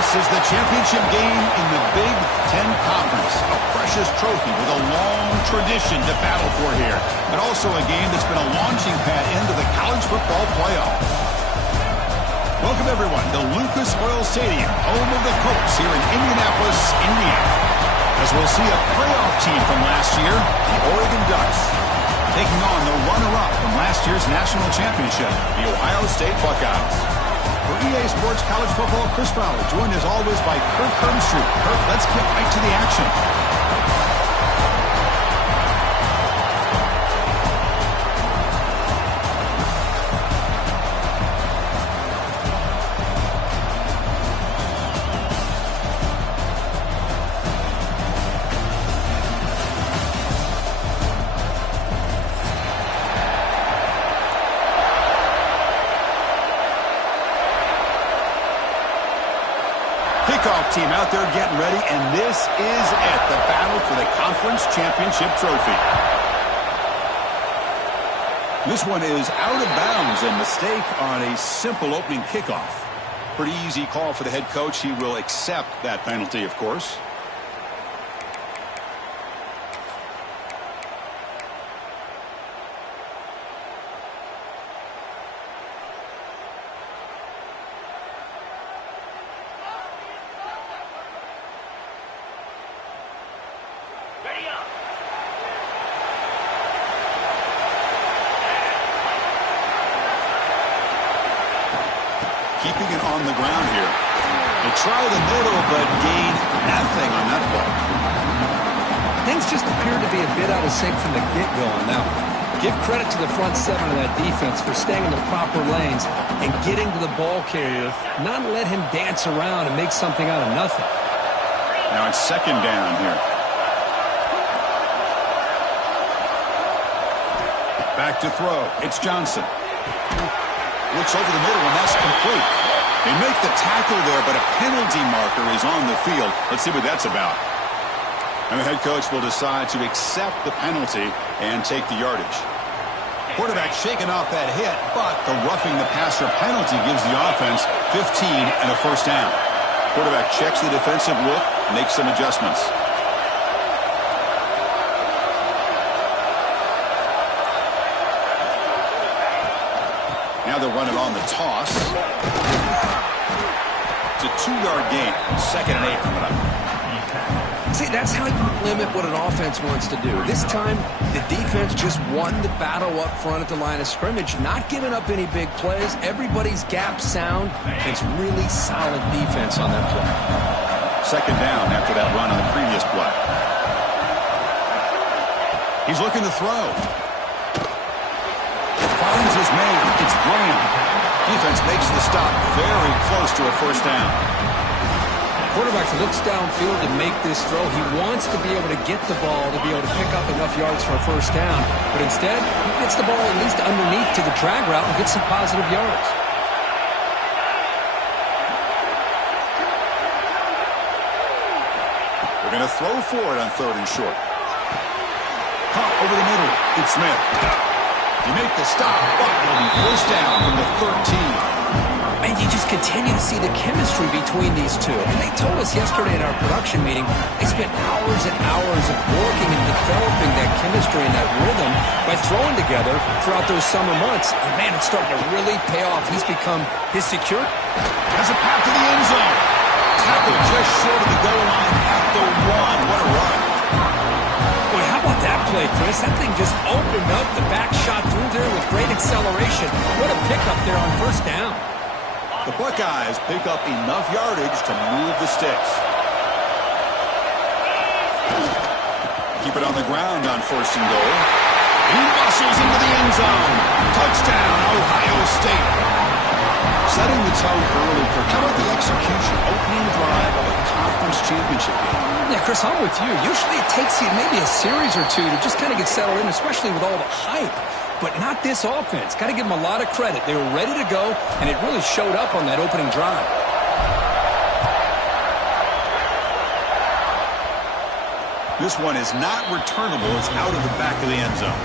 This is the championship game in the Big Ten Conference. A precious trophy with a long tradition to battle for here. And also a game that's been a launching pad into the college football playoff. Welcome, everyone, to Lucas Oil Stadium, home of the Colts here in Indianapolis, Indiana. As we'll see a playoff team from last year, the Oregon Ducks, taking on the runner-up from last year's national championship, the Ohio State Buckeyes. For EA Sports College Football, Chris Fowler, joined as always by Kirk Hermstreet. Kirk, let's get right to the action. Kickoff team out there getting ready, and this is it, the battle for the conference championship trophy. This one is out of bounds, a mistake on a simple opening kickoff. Pretty easy call for the head coach. He will accept that penalty, of course. Keeping it on the ground here. They try the middle, but gain nothing on that play. Things just appear to be a bit out of sync from the get-go on that one. Give credit to the front seven of that defense for staying in the proper lanes and getting to the ball carrier, not let him dance around and make something out of nothing. Now it's second down here. Back to throw. It's Johnson. Looks over the middle, and that's complete. They make the tackle there, but a penalty marker is on the field. Let's see what that's about. And the head coach will decide to accept the penalty and take the yardage. Quarterback shaking off that hit, but the roughing the passer penalty gives the offense 15 and a first down. Quarterback checks the defensive look, makes some adjustments. Now they'll run it on the toss. It's a 2-yard gain. 2nd and 8 coming up. See, that's how you limit what an offense wants to do. This time, the defense just won the battle up front at the line of scrimmage, not giving up any big plays. Everybody's gap sound. It's really solid defense on that play. 2nd down after that run on the previous play. He's looking to throw. Finds his man. It's Graham. Defense makes the stop very close to a first down. Quarterback looks downfield to make this throw. He wants to be able to get the ball to be able to pick up enough yards for a first down. But instead, he gets the ball at least underneath to the drag route and gets some positive yards. They're going to throw for it on 3rd and short. Pop over the middle. It's Smith. You make the stop, but it'll be first down from the 13. And you just continue to see the chemistry between these two. And they told us yesterday in our production meeting, they spent hours and hours of working and developing that chemistry and that rhythm by throwing together throughout those summer months. And man, it's starting to really pay off. He's become his secure. Has a path to the end zone. Tackle just short of the goal line at the 1. What a run. Boy, how about that play, Chris? That thing just opened up. The back shot through there with great acceleration. What a pickup there on first down. The Buckeyes pick up enough yardage to move the sticks. Keep it on the ground on 1st and goal. He muscles into the end zone. Touchdown, Ohio State. Setting the tone early. How about the execution? Opening drive of a conference championship game. Yeah, Chris, I'm with you. Usually it takes you maybe a series or two to just kind of get settled in, especially with all the hype. But not this offense. Got to give them a lot of credit. They were ready to go, and it really showed up on that opening drive. This one is not returnable. It's out of the back of the end zone.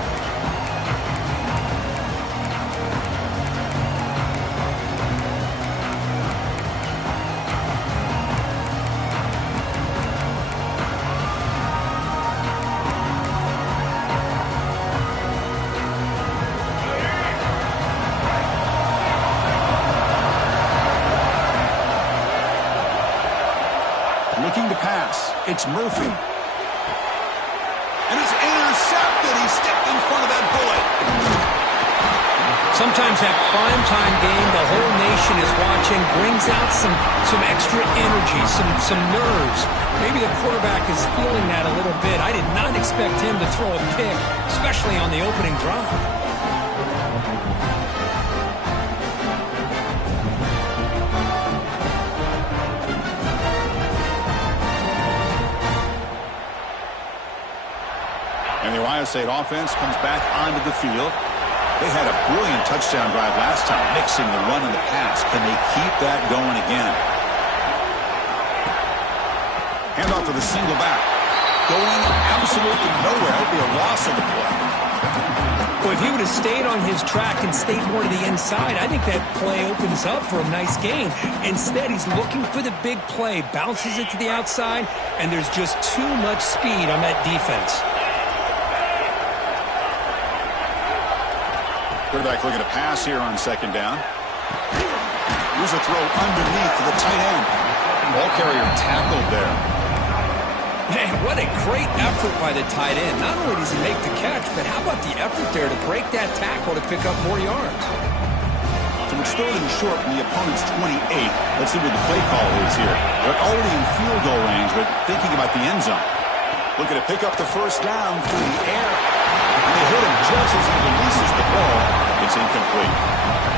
Alex Murphy. And it's intercepted. He stepped in front of that bullet. Sometimes that primetime game, the whole nation is watching, brings out some extra energy, some nerves. Maybe the quarterback is feeling that a little bit. I did not expect him to throw a pick, especially on the opening drive. And the Ohio State offense comes back onto the field. They had a brilliant touchdown drive last time, mixing the run and the pass. Can they keep that going again? Handoff to the single back. Going absolutely nowhere. That would be a loss on the play. Well, if he would have stayed on his track and stayed more to the inside, I think that play opens up for a nice gain. Instead, he's looking for the big play, bounces it to the outside, and there's just too much speed on that defense. Quarterback looking to pass here on second down. Here's a throw underneath to the tight end. Ball carrier tackled there. Man, what a great effort by the tight end. Not only does he make the catch, but how about the effort there to break that tackle to pick up more yards? So it's third and short from the opponent's 28. Let's see what the play call is here. They're already in field goal range, but thinking about the end zone. Looking to pick up the first down through the air. And they hit him just as he releases the ball. It's incomplete.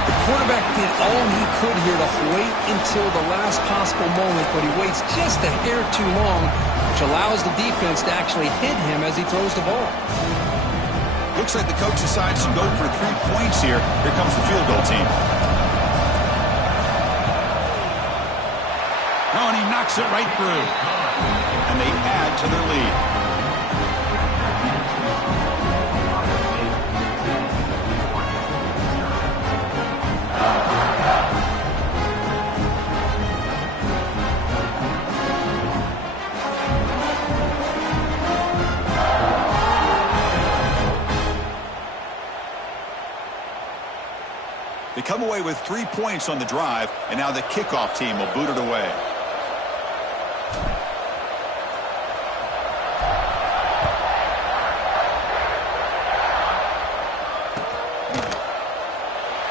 The quarterback did all he could here to wait until the last possible moment, but he waits just a hair too long, which allows the defense to actually hit him as he throws the ball. Looks like the coach decides to go for 3 points here. Here comes the field goal team. Oh, and he knocks it right through. And they add to their lead. They come away with 3 points on the drive, and now the kickoff team will boot it away.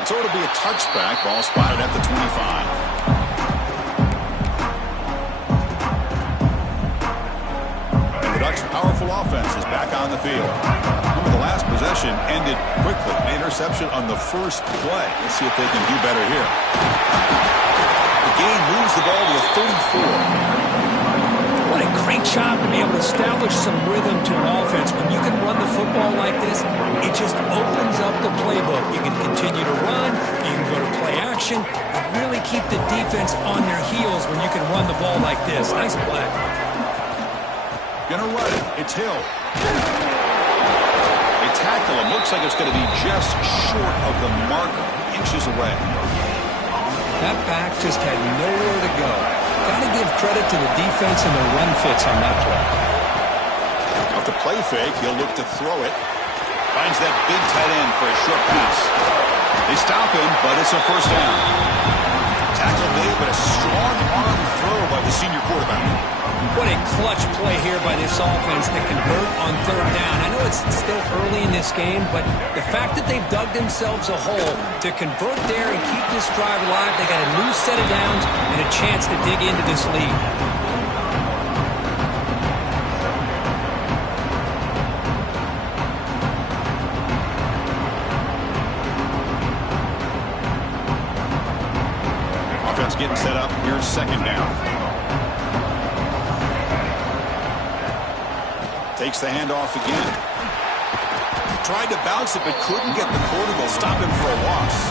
So it'll be a touchback. Ball spotted at the 25. And the Ducks' powerful offense is back on the field. Remember, the last possession ended quickly. An interception on the first play. Let's see if they can do better here. The game moves the ball to a 34. What a great job to be able to establish some rhythm to an offense. When you can run the football like this, it just opens up the playbook. You can continue to run, you can go to play action, and really keep the defense on their heels when you can run the ball like this. Nice play. Gonna run it. It's Hill. They tackle him. Looks like it's going to be just short of the mark, inches away. That back just had nowhere to go. Got to give credit to the defense and the run fits on that play. Off the play fake, he'll look to throw it. Finds that big tight end for a short pass. They stop him, but it's a first down. Tackle made, but a strong arm throw by the senior quarterback. What a clutch play here by this offense to convert on third down. I know it's still early in this game, but the fact that they've dug themselves a hole to convert there and keep this drive alive, they got a new set of downs and a chance to dig into this lead. Offense getting set up. Here's second down. Takes the handoff again. Tried to bounce it, but couldn't get the quarter to stop him for a loss.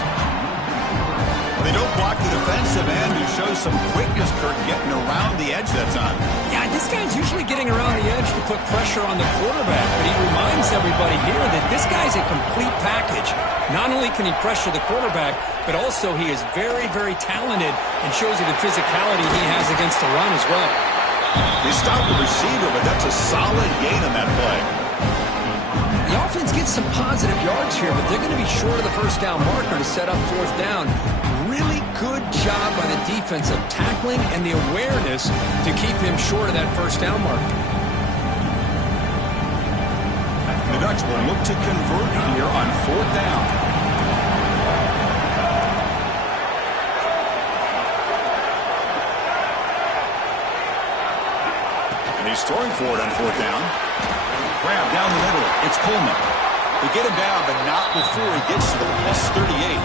They don't block the defensive end, who shows some quickness, Kurt, getting around the edge that time. Yeah, this guy's usually getting around the edge to put pressure on the quarterback, but he reminds everybody here that this guy's a complete package. Not only can he pressure the quarterback, but also he is very, very talented and shows you the physicality he has against the run as well. They stopped the receiver, but that's a solid gain on that play. The offense gets some positive yards here, but they're going to be short of the first down marker to set up fourth down. Really good job by the defense of tackling and the awareness to keep him short of that first down mark. The Ducks will look to convert here on 4th down. And he's throwing for it on 4th down. Grab down the middle. It's Coleman. They get him down, but not before he gets to the +38.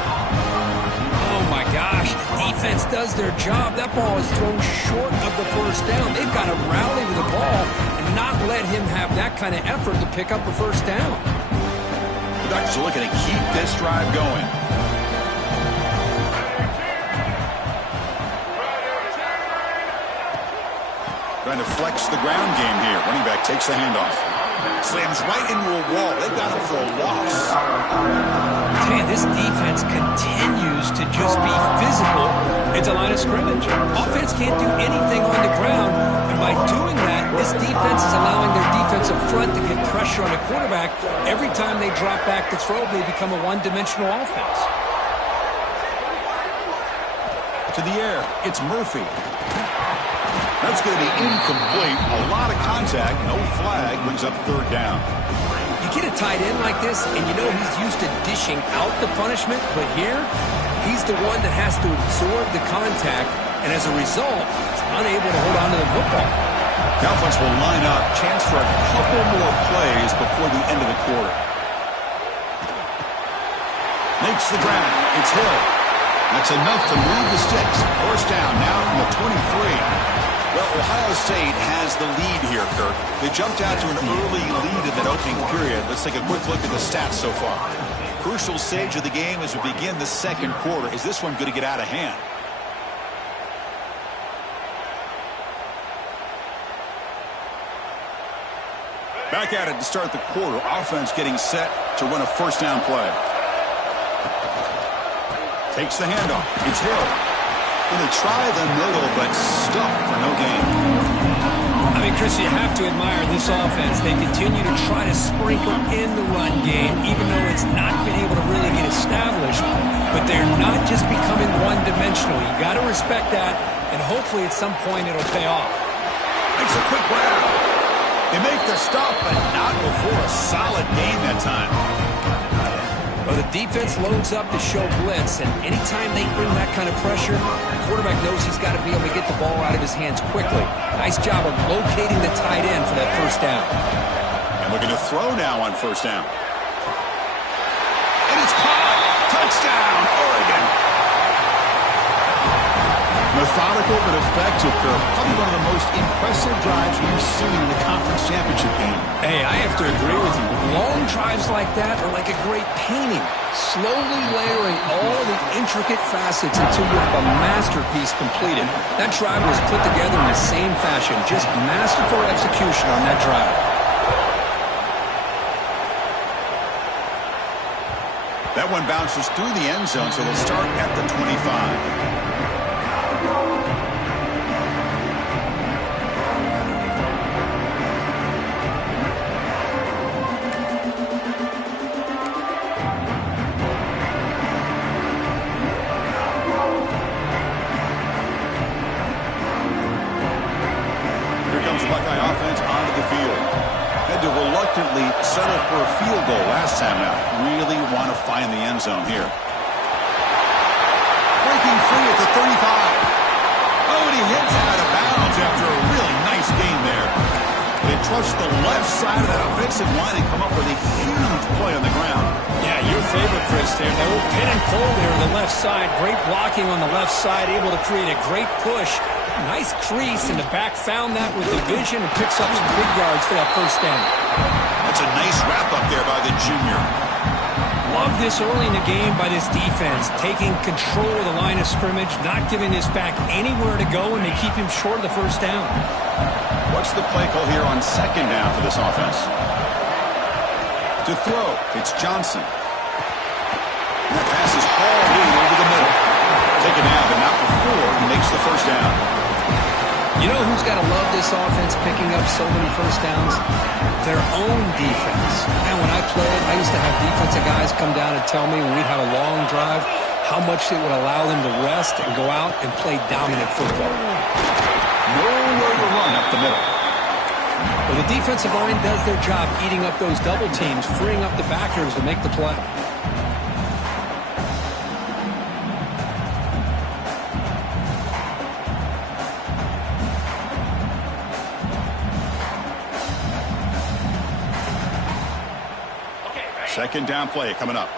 Oh, my gosh. The defense does their job. That ball is thrown short of the first down. They've got to rally to the ball and not let him have that kind of effort to pick up a first down. The Ducks are looking to keep this drive going. Trying to flex the ground game here. Running back takes the handoff. Slams right into a wall. They've got him for a loss. Man, this defense continues to just be physical at the line of scrimmage. Offense can't do anything on the ground, and by doing that, this defense is allowing their defensive front to get pressure on the quarterback. Every time they drop back to throw, they become a one-dimensional offense. To the air, it's Murphy. That's going to be incomplete. A lot of contact, no flag, brings up 3rd down. You get a tight end like this, and you know he's used to dishing out the punishment, but here, he's the one that has to absorb the contact, and as a result, he's unable to hold on to the football. Cowboys will line up, chance for a couple more plays before the end of the quarter. Makes the grab. It's Hill. That's enough to move the sticks. 1st down now from the 23. Well, Ohio State has the lead here, Kirk. They jumped out to an early lead in that opening period. Let's take a quick look at the stats so far. Crucial stage of the game as we begin the 2nd quarter. Is this one going to get out of hand? Back at it to start the quarter. Offense getting set to run a 1st down play. Takes the handoff. It's Hill. They try the middle, but stuff for no gain. I mean, Chris, you have to admire this offense. They continue to try to sprinkle in the run game, even though it's not been able to really get established. But they're not just becoming one-dimensional. You got to respect that, and hopefully at some point it'll pay off. Makes a quick grab. They make the stop, but not before a solid gain that time. Well, the defense loads up to show blitz, and anytime they bring that kind of pressure, the quarterback knows he's got to be able to get the ball out of his hands quickly. Nice job of locating the tight end for that 1st down. And looking to throw now on 1st down. And it's caught! Touchdown, Oregon! Methodical but effective, Kirk. Probably one of the most impressive drives we've seen in the conference championship game. Hey, I have to agree with you. Long drives like that are like a great painting. Slowly layering all the intricate facets until you have a masterpiece completed. That drive was put together in the same fashion. Just masterful execution on that drive. That one bounces through the end zone, so they'll start at the 25. Reluctantly settle for a field goal last time out. Really want to find the end zone here. Breaking free at the 35. Oh, and he hits out of bounds after a really nice gain there. They trust the left side of that offensive line and come up with a huge play on the ground. Yeah, your favorite, Chris, there. That little pin and pull there on the left side. Great blocking on the left side, able to create a great push. Nice crease in the back, found that with the vision and picks up some big yards for that 1st down. That's a nice wrap-up there by the junior. Love this early in the game by this defense, taking control of the line of scrimmage, not giving this back anywhere to go, and they keep him short of the 1st down. What's the play call here on 2nd down for this offense? To throw, it's Johnson. And that pass is hauled in over the middle. Taken down, but not before he makes the 1st down. You know who's got to love this offense picking up so many 1st downs? Their own defense. And when I played, I used to have defensive guys come down and tell me when we'd have a long drive how much it would allow them to rest and go out and play dominant football. Nowhere to run up the middle. Well, the defensive line does their job eating up those double teams, freeing up the backers to make the play. Second down play coming up.